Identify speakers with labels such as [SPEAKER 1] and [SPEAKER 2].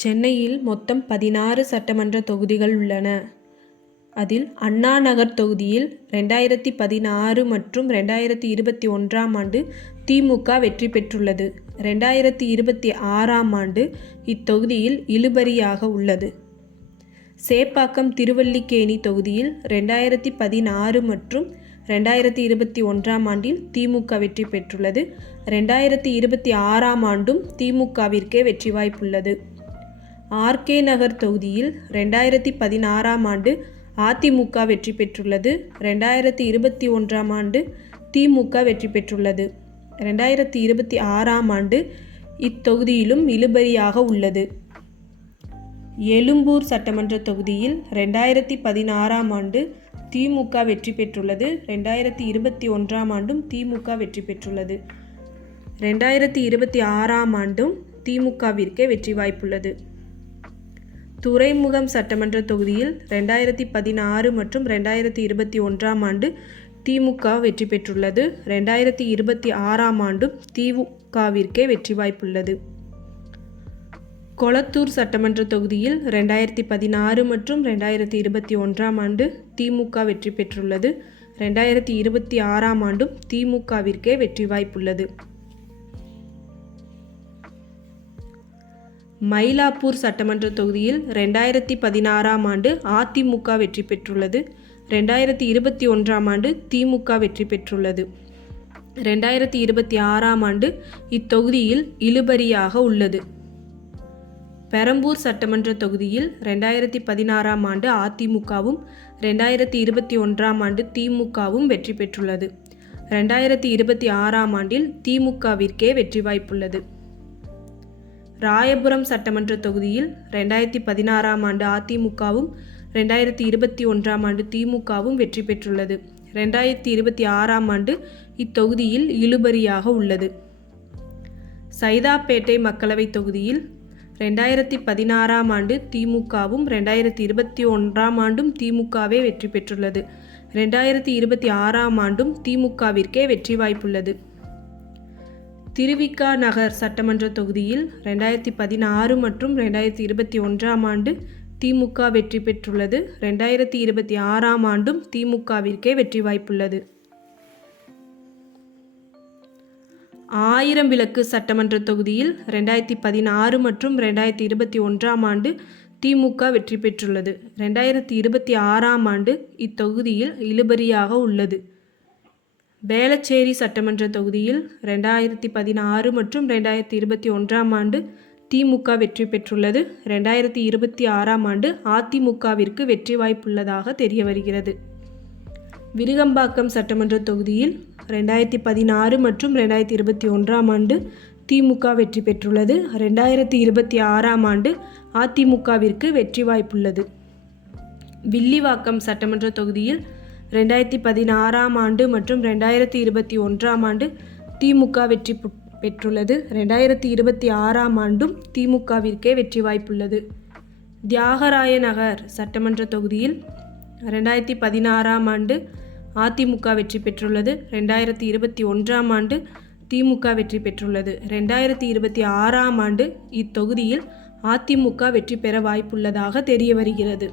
[SPEAKER 1] சென்னையில் மொத்தம் பதினாறு சட்டமன்ற தொகுதிகள் உள்ளன. அதில் அண்ணா நகர் தொகுதியில் ரெண்டாயிரத்தி பதினாறு மற்றும் ரெண்டாயிரத்தி இருபத்தி ஒன்றாம் ஆண்டு திமுக வெற்றி பெற்றுள்ளது. ரெண்டாயிரத்தி இருபத்தி ஆறாம் ஆண்டு இத்தொகுதியில் இழுபறியாக உள்ளது. சேப்பாக்கம் திருவல்லிக்கேணி தொகுதியில் ரெண்டாயிரத்தி பதினாறு மற்றும் ரெண்டாயிரத்தி இருபத்தி ஒன்றாம் ஆண்டில் திமுக வெற்றி பெற்றுள்ளது. ரெண்டாயிரத்தி இருபத்தி ஆறாம் ஆண்டும் திமுகவிற்கே வெற்றி வாய்ப்புள்ளது. ஆர்கே நகர் தொகுதியில் ரெண்டாயிரத்தி பதினாறாம் ஆண்டு அதிமுக வெற்றி பெற்றுள்ளது. ரெண்டாயிரத்தி இருபத்தி ஒன்றாம் ஆண்டு திமுக வெற்றி பெற்றுள்ளது. ரெண்டாயிரத்தி இருபத்தி ஆறாம் ஆண்டு இத்தொகுதியிலும் இழுபறியாக உள்ளது. எழும்பூர் சட்டமன்ற தொகுதியில் ரெண்டாயிரத்தி பதினாறாம் ஆண்டு திமுக வெற்றி பெற்றுள்ளது. ரெண்டாயிரத்தி இருபத்தி ஒன்றாம் ஆண்டும் திமுக வெற்றி பெற்றுள்ளது. ரெண்டாயிரத்தி இருபத்தி ஆறாம் ஆண்டும் திமுகவிற்கே வெற்றி வாய்ப்புள்ளது. துறைமுகம் சட்டமன்ற தொகுதியில் ரெண்டாயிரத்தி பதினாறு மற்றும் ரெண்டாயிரத்தி இருபத்தி ஒன்றாம் ஆண்டு திமுக வெற்றி பெற்றுள்ளது. ரெண்டாயிரத்தி இருபத்தி ஆறாம் ஆண்டும் திமுகவிற்கே வெற்றி வாய்ப்புள்ளது. கொளத்தூர் சட்டமன்ற தொகுதியில் ரெண்டாயிரத்தி பதினாறு மற்றும் ரெண்டாயிரத்தி இருபத்தி ஒன்றாம் ஆண்டு திமுக வெற்றி பெற்றுள்ளது. ரெண்டாயிரத்தி இருபத்தி ஆறாம் ஆண்டும் திமுகவிற்கே வெற்றி வாய்ப்புள்ளது. மயிலாப்பூர் சட்டமன்ற தொகுதியில் ரெண்டாயிரத்தி பதினாறாம் ஆண்டு அதிமுக வெற்றி பெற்றுள்ளது. ரெண்டாயிரத்தி இருபத்தி ஒன்றாம் ஆண்டு திமுக வெற்றி பெற்றுள்ளது. ரெண்டாயிரத்தி இருபத்தி ஆறாம் ஆண்டு இத்தொகுதியில் இழுபறியாக உள்ளது. பெரம்பூர் சட்டமன்ற தொகுதியில் ரெண்டாயிரத்தி பதினாறாம் ஆண்டு அதிமுகவும் ரெண்டாயிரத்தி இருபத்தி ஒன்றாம் ஆண்டு திமுகவும் வெற்றி பெற்றுள்ளது. ரெண்டாயிரத்தி இருபத்தி ஆறாம் ஆண்டில் திமுகவிற்கே வெற்றி வாய்ப்புள்ளது. ராயபுரம் சட்டமன்ற தொகுதியில் ரெண்டாயிரத்தி பதினாறாம் ஆண்டு அதிமுகவும் ரெண்டாயிரத்தி இருபத்தி ஒன்றாம் ஆண்டு திமுகவும் வெற்றி பெற்றுள்ளது. ரெண்டாயிரத்தி இருபத்தி ஆறாம் ஆண்டு இத்தொகுதியில் இழுபறியாக உள்ளது. சைதாப்பேட்டை மக்களவைத் தொகுதியில் ரெண்டாயிரத்தி பதினாறாம் ஆண்டு திமுகவும் ரெண்டாயிரத்தி இருபத்தி ஒன்றாம் ஆண்டும் திமுகவே வெற்றி பெற்றுள்ளது. ரெண்டாயிரத்தி இருபத்தி ஆறாம் ஆண்டும் திமுகவிற்கே வெற்றி வாய்ப்புள்ளது. திருவிக்கா நகர் சட்டமன்ற தொகுதியில் ரெண்டாயிரத்தி பதினாறு மற்றும் ரெண்டாயிரத்தி இருபத்தி ஒன்றாம் ஆண்டு திமுக வெற்றி பெற்றுள்ளது. ரெண்டாயிரத்தி இருபத்தி ஆறாம் ஆண்டும் திமுகவிற்கே வெற்றி வாய்ப்புள்ளது. ஆயிரம் விளக்கு சட்டமன்ற தொகுதியில் ரெண்டாயிரத்தி பதினாறு மற்றும் ரெண்டாயிரத்தி இருபத்தி ஒன்றாம் ஆண்டு திமுக வெற்றி பெற்றுள்ளது. ரெண்டாயிரத்தி இருபத்தி ஆறாம் ஆண்டு இத்தொகுதியில் இழுபறியாக உள்ளது. வேளச்சேரி சட்டமன்ற தொகுதியில் ரெண்டாயிரத்தி பதினாறு மற்றும் ரெண்டாயிரத்தி இருபத்தி ஒன்றாம் ஆண்டு திமுக வெற்றி பெற்றுள்ளது. ரெண்டாயிரத்தி இருபத்தி ஆறாம் ஆண்டு அதிமுகவிற்கு வெற்றி வாய்ப்புள்ளதாக தெரியவருகிறது. விருகம்பாக்கம் சட்டமன்ற தொகுதியில் ரெண்டாயிரத்தி பதினாறு மற்றும் ரெண்டாயிரத்தி இருபத்தி ஒன்றாம் ஆண்டு திமுக வெற்றி பெற்றுள்ளது. ரெண்டாயிரத்தி இருபத்தி ஆறாம் ஆண்டு அதிமுகவிற்கு வெற்றி வாய்ப்புள்ளது. வில்லிவாக்கம் சட்டமன்ற தொகுதியில் ரெண்டாயிரத்தி பதினாறாம் ஆண்டு மற்றும் ரெண்டாயிரத்தி இருபத்தி ஒன்றாம் ஆண்டு திமுக வெற்றி பெற்றுள்ளது. ரெண்டாயிரத்தி இருபத்தி ஆறாம் ஆண்டும் திமுகவிற்கே வெற்றி வாய்ப்புள்ளது. தியாகராய நகர் சட்டமன்ற தொகுதியில் ரெண்டாயிரத்தி பதினாறாம் ஆண்டு அதிமுக வெற்றி பெற்றுள்ளது. ரெண்டாயிரத்தி இருபத்தி ஒன்றாம் ஆண்டு திமுக வெற்றி பெற்றுள்ளது. ரெண்டாயிரத்தி இருபத்தி ஆறாம் ஆண்டு இத்தொகுதியில் அதிமுக வெற்றி பெற வாய்ப்புள்ளதாக தெரிய வருகிறது